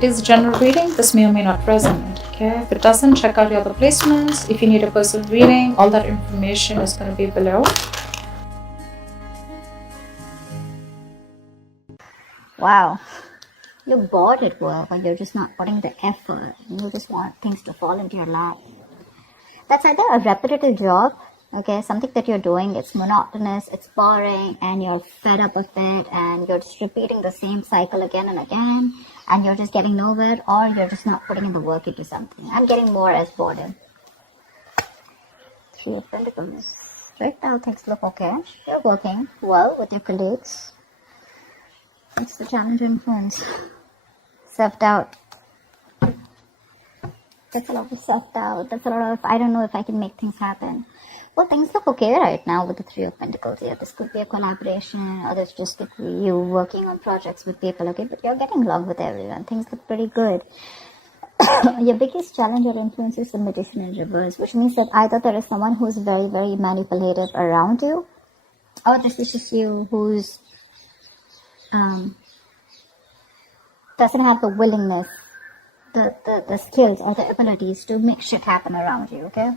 it is general reading, this may or may not resonate. Okay, if it doesn't, check out your other placements. If you need a personal reading, all that information is going to be below. Wow, you're bored at work, or you're just not putting the effort. You just want things to fall into your lap. That's either a repetitive job, okay, something that you're doing, it's monotonous, it's boring, and you're fed up of it, and you're just repeating the same cycle again and again, and you're just getting nowhere, or you're just not putting in the work into something. I'm getting more as boredom. 3 of Pentacles. Right now things look okay. You're working well with your colleagues. It's the challenge influence. Self-doubt. That's a lot of self-doubt. That's a lot of, I don't know if I can make things happen. Well, things look okay right now with the 3 of Pentacles. Yeah, this could be a collaboration, or this just could be you working on projects with people, okay? But you're getting along with everyone. Things look pretty good. Your biggest challenge or influence is the Magician in reverse, which means that either there is someone who's very, very manipulative around you, or this is just you who's doesn't have the willingness, the skills or the abilities to make shit happen around you, okay?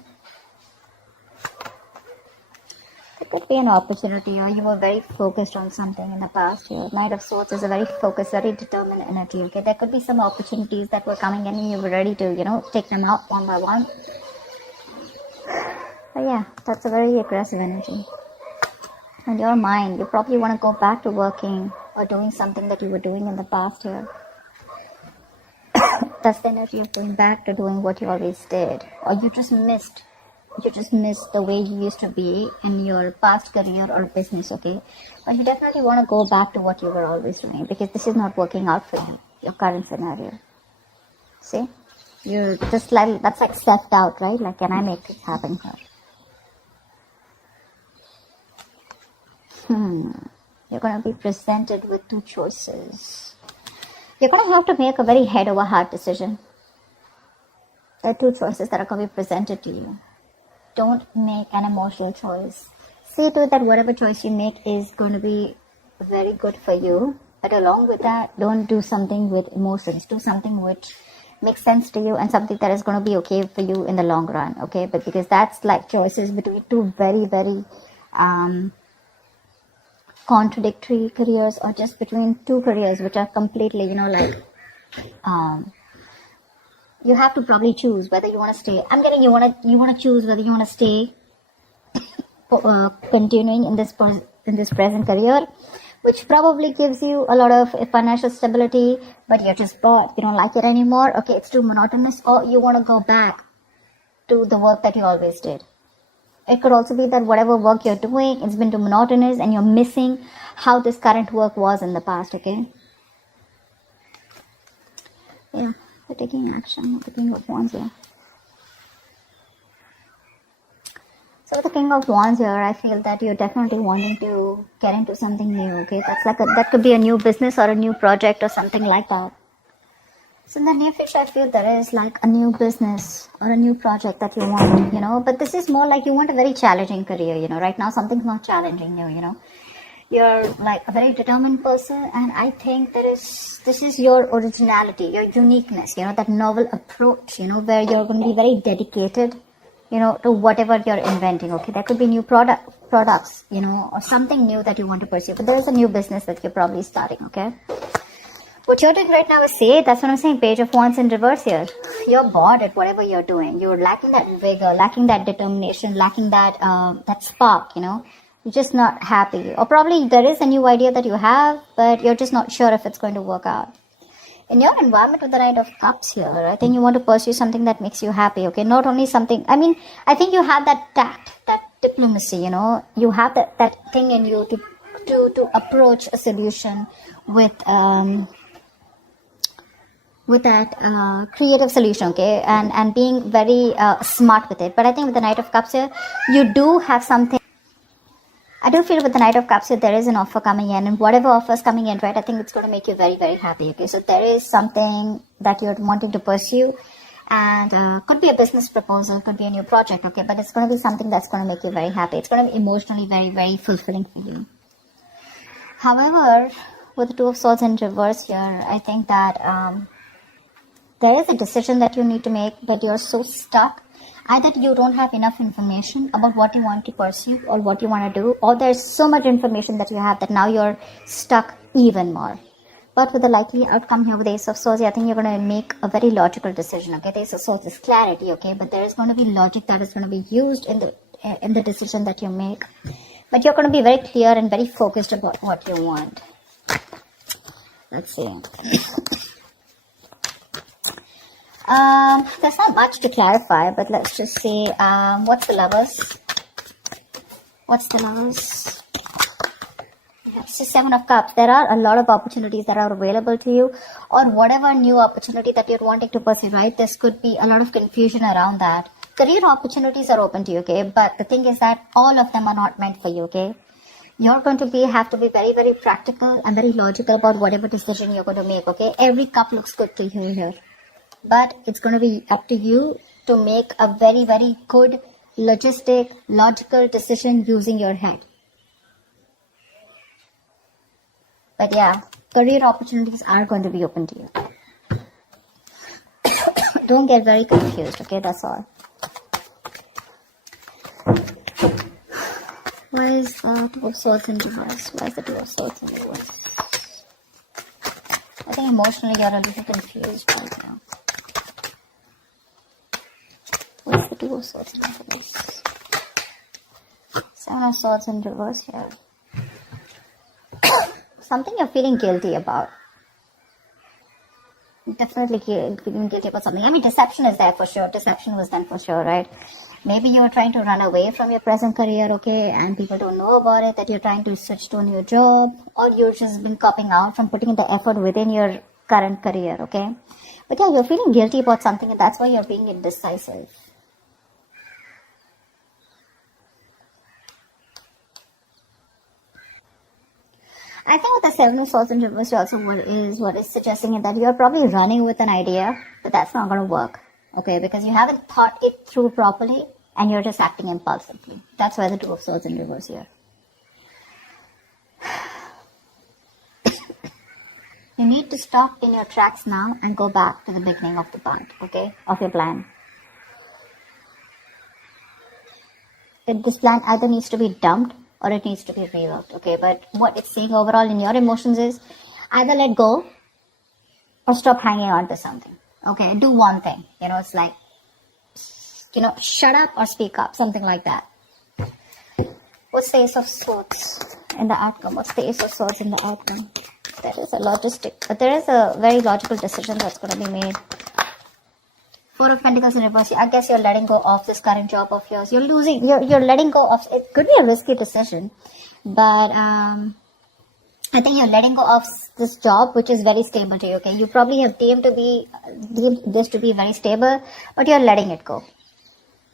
It could be an opportunity, or you were very focused on something in the past. Your Knight of Swords is a very focused, very determined energy, okay? There could be some opportunities that were coming in and you were ready to, take them out one by one. But yeah, that's a very aggressive energy. In your mind, you probably want to go back to working or doing something that you were doing in the past here. That's the energy of going back to doing what you always did. Or you just missed the way you used to be in your past career or business, okay? But you definitely want to go back to what you were always doing, because this is not working out for you, your current scenario. See? You're just like, that's like self-doubt, right? Like, can I make this happen here? You're going to be presented with 2 choices. You're going to have to make a very head over heart decision. There are 2 choices that are going to be presented to you. Don't make an emotional choice. See to it that whatever choice you make is going to be very good for you. But along with that, don't do something with emotions. Do something which makes sense to you and something that is going to be okay for you in the long run. Okay, but because that's like choices between 2 very, very contradictory careers, or just between 2 careers which are completely, you have to probably choose whether you want to stay. I'm getting you want to choose whether you want to stay continuing in this present career, which probably gives you a lot of financial stability, but you're just bored. You don't like it anymore. Okay, it's too monotonous. Or you want to go back to the work that you always did. It could also be that whatever work you're doing, it's been too monotonous and you're missing how this current work was in the past, okay? Yeah, we're taking action with the King of Wands here. So with the King of Wands here, I feel that you're definitely wanting to get into something new, okay? That could be a new business or a new project or something like that. So in the near future, I feel there is like a new business or a new project that you want, but this is more like you want a very challenging career, right now something's not challenging you, You're like a very determined person, and I think this is your originality, your uniqueness, that novel approach, where you're going to be very dedicated, to whatever you're inventing, okay? There could be new products, or something new that you want to pursue, but there is a new business that you're probably starting, okay? What you're doing right now is say, that's what I'm saying, Page of Wands in reverse here. You're bored at whatever you're doing. You're lacking that vigor, lacking that determination, lacking that spark, You're just not happy. Or probably there is a new idea that you have, but you're just not sure if it's going to work out. In your environment with the Knight of Cups here, I think you want to pursue something that makes you happy, okay? Not only something, I think you have that tact, that diplomacy, You have that thing in you to approach a solution with that creative solution, okay, and being very smart with it. But I think with the Knight of Cups here, you do have something. I do feel with the Knight of Cups here, there is an offer coming in, and whatever offer is coming in, right, I think it's going to make you very, very happy, okay? So there is something that you're wanting to pursue, and could be a business proposal, could be a new project, okay, but it's going to be something that's going to make you very happy. It's going to be emotionally very, very fulfilling for you. However, with the Two of Swords in reverse here, I think that there is a decision that you need to make, but you're so stuck. Either you don't have enough information about what you want to pursue or what you want to do, or there's so much information that you have that now you're stuck even more. But with the likely outcome here with the Ace of Swords, I think you're going to make a very logical decision. Okay, the Ace of Swords is clarity. Okay, but there is going to be logic that is going to be used in the decision that you make. But you're going to be very clear and very focused about what you want. Let's see. There's not much to clarify, but let's just see. What's the Lovers? What's the Lovers? It's the Seven of Cups. There are a lot of opportunities that are available to you, or whatever new opportunity that you're wanting to pursue, right? This could be a lot of confusion around that. Career opportunities are open to you, okay? But the thing is that all of them are not meant for you, okay? You're going to have to be very, very practical and very logical about whatever decision you're going to make, okay? Every cup looks good to you here. But it's going to be up to you to make a very, very good, logical decision using your head. But yeah, career opportunities are going to be open to you. Don't get very confused, okay? That's all. Why is the Two of Swords in reverse? Why is the Two of Swords in reverse? I think emotionally you're a little confused right now. What's the Two of Swords in reverse? Seven of Swords in reverse here. Something you're feeling guilty about. Definitely feeling guilty about something. I mean, deception is there for sure. Deception was done for sure, right? Maybe you're trying to run away from your present career, okay, and people don't know about it, that you're trying to switch to a new job, or you've just been copping out from putting in the effort within your current career, okay? But yeah, you're feeling guilty about something, and that's why you're being indecisive. I think with the Seven of Swords in reverse, also what is suggesting is that you're probably running with an idea, but that's not going to work, okay? Because you haven't thought it through properly, and you're just acting impulsively. That's why the Two of Swords in reverse here. You need to stop in your tracks now and go back to the beginning of the part, okay? Of your plan. This plan either needs to be dumped or it needs to be reworked, okay? But what it's saying overall in your emotions is either let go or stop hanging on to something, okay? Do one thing, it's like, shut up or speak up, something like that. What's the Ace of Swords in the outcome? What's the Ace of Swords in the outcome? There is a very logical decision that's going to be made. Four of Pentacles in reverse. I guess you're letting go of this current job of yours. You're letting go of, it could be a risky decision, but I think you're letting go of this job, which is very stable to you, okay? You probably have deemed this to be very stable, but you're letting it go.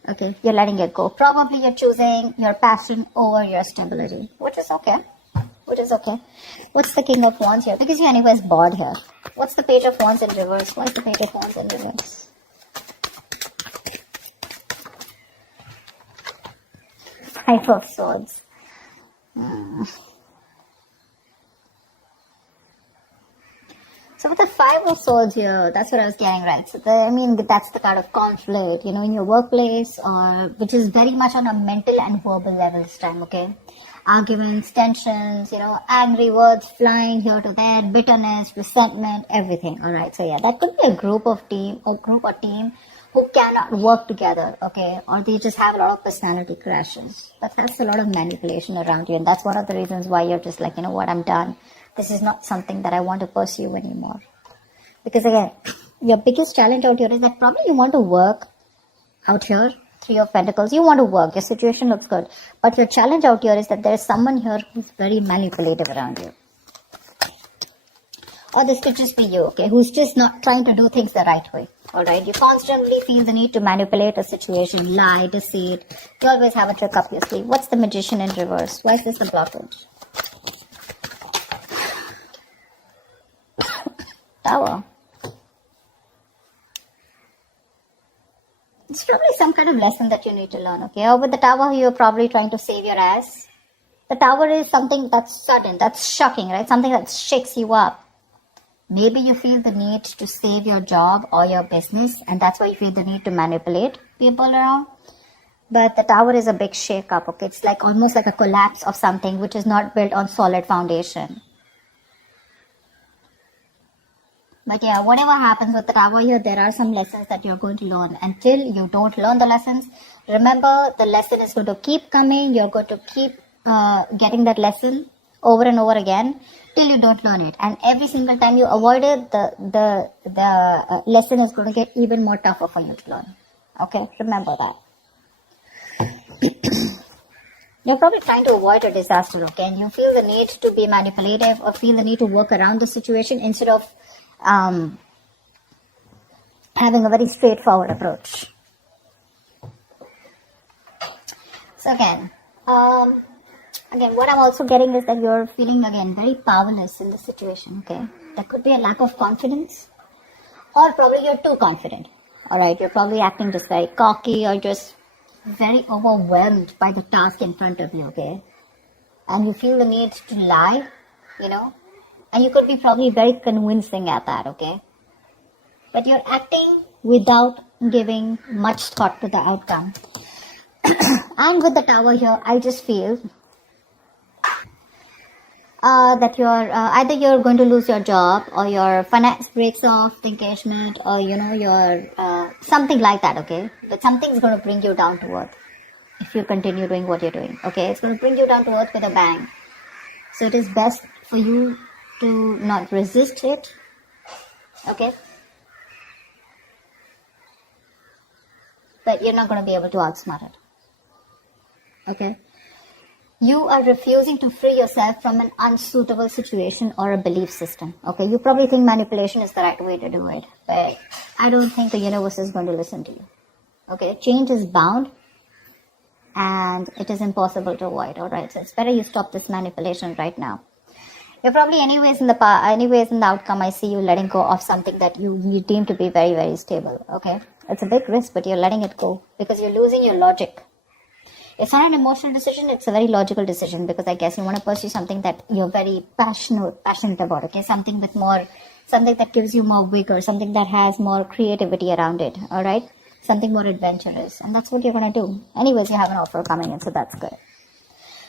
Okay, you're letting it go. Probably you're choosing your passion over your stability, which is okay. What's the King of Wands here? Because you're anyways bored here. What's the Page of Wands in reverse? What's the Page of Wands in reverse? Five of Swords. So with the Five of Swords here, that's what I was getting, right? So that's the card of conflict, in your workplace, or which is very much on a mental and verbal level this time, okay? Arguments, tensions, angry words flying here to there, bitterness, resentment, everything, alright? So yeah, that could be a group or team who cannot work together, okay? Or they just have a lot of personality crashes. But that's a lot of manipulation around you, and that's one of the reasons why you're just like, I'm done. This is not something that I want to pursue anymore. Because again, your biggest challenge out here is that probably you want to work out here. Three of Pentacles, you want to work, your situation looks good. But your challenge out here is that there is someone here who's very manipulative around you. Or this could just be you, okay, who's just not trying to do things the right way. Alright, you constantly feel the need to manipulate a situation, lie, deceit. You always have a trick up your sleeve. What's the Magician in reverse? Why is this the blockage? Tower. It's probably some kind of lesson that you need to learn, okay? Or with the Tower, you're probably trying to save your ass. The Tower is something that's sudden, that's shocking, right? Something that shakes you up. Maybe you feel the need to save your job or your business, and that's why you feel the need to manipulate people around. But the Tower is a big shake-up, okay? It's like almost like a collapse of something which is not built on solid foundation. But yeah, whatever happens with the Tower here, there are some lessons that you're going to learn. Until you don't learn the lessons, remember, the lesson is going to keep coming. You're going to keep getting that lesson over and over again till you don't learn it. And every single time you avoid it, the lesson is going to get even more tougher for you to learn. Okay, remember that. You're probably trying to avoid a disaster, okay? And you feel the need to be manipulative or feel the need to work around the situation instead of having a very straightforward approach. So again, what I'm also getting is that you're feeling again very powerless in the situation, okay? There could be a lack of confidence, or probably you're too confident. Alright, you're probably acting just very cocky or just very overwhelmed by the task in front of you, okay? And you feel the need to lie, and you could be probably very convincing at that, okay? But you're acting without giving much thought to the outcome. And with the Tower here, I just feel that either you're going to lose your job, or your finance breaks off, the engagement, or your something like that, okay? But something's going to bring you down to earth if you continue doing what you're doing, okay? It's going to bring you down to earth with a bang. So it is best for you to not resist it, okay? But you're not going to be able to outsmart it, okay? You are refusing to free yourself from an unsuitable situation or a belief system, okay? You probably think manipulation is the right way to do it, but I don't think the universe is going to listen to you, okay? Change is bound, and it is impossible to avoid, alright? So it's better you stop this manipulation right now. You're probably anyways in the outcome, I see you letting go of something that you deem to be very, very stable, okay? It's a big risk, but you're letting it go because you're losing your logic. It's not an emotional decision, it's a very logical decision, because I guess you want to pursue something that you're very passionate about, okay? Something that gives you more vigor, something that has more creativity around it, alright? Something more adventurous, and that's what you're going to do. Anyways, you have an offer coming in, so that's good.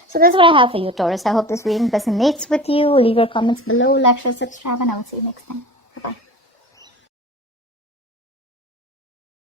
So that's what I have for you, Taurus. I hope this reading resonates with you. Leave your comments below, like, share, subscribe, and I will see you next time. Bye-bye.